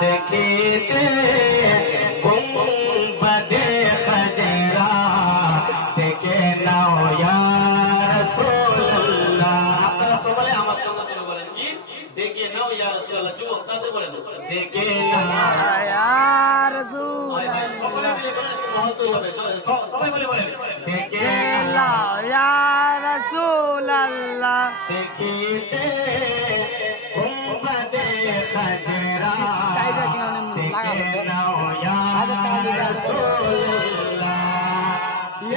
देखते गुंबदे खजरा देखे नाओ या रसूलल्लाह। আপনারা সবাই আমার সঙ্গে সঙ্গে বলেন কি দেখে নাও ইয়া রাসূলুল্লাহ। যুবক তাদের বলেন দেখে নাও ইয়া রাসূলুল্লাহ। সবাই মিলে বলেন মহত্তর হবে। সবাই মিলে বলেন দেখে নাও ইয়া রাসূলুল্লাহ। দেখতে গুंबदे खजरा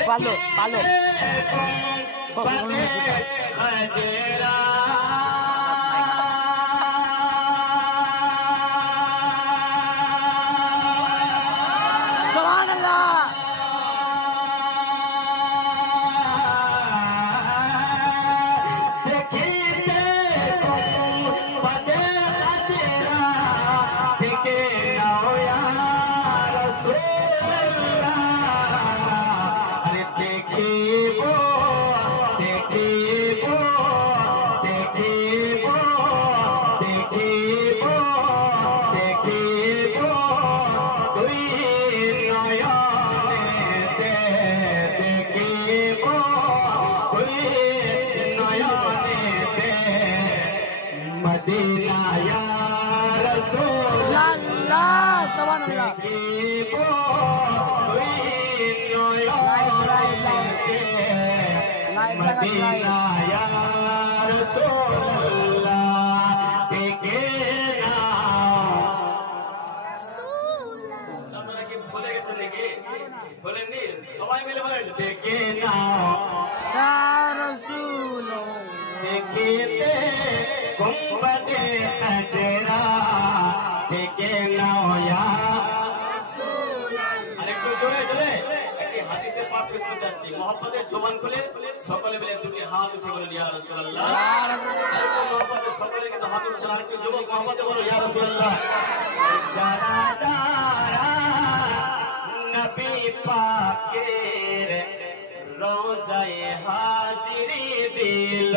পালো পালো मदीना या रसूलल्लाह सुभानअल्लाह। मदीना या रसूलल्लाह देखे नाओ। আপনারা কি ভুলে গেছেন নাকি? বলেননি? সবাই মিলে বলেন দেখে নাও ইয়া রাসূলুল্লাহ। देखते गुंबदे खजरा देखे नाओ या रसूलल्लाह। আরেকটু জোরে জোরে একটি হাদিসের পাঠ পেশ করছি। মহব্বতের জবান খুলে সকলে মিলে দুটি হাত উঠে বলেন ইয়া রাসূলুল্লাহ। ইয়া রাসূলুল্লাহ। আরেকটু মহব্বতের সকলে কিন্তু হাত উঠছে। আরেকটু যুবক মহব্বতে বলো ইয়া রাসূলুল্লাহ। যারা যারা নবী পাকের রোজায়ে হাজিরি দিল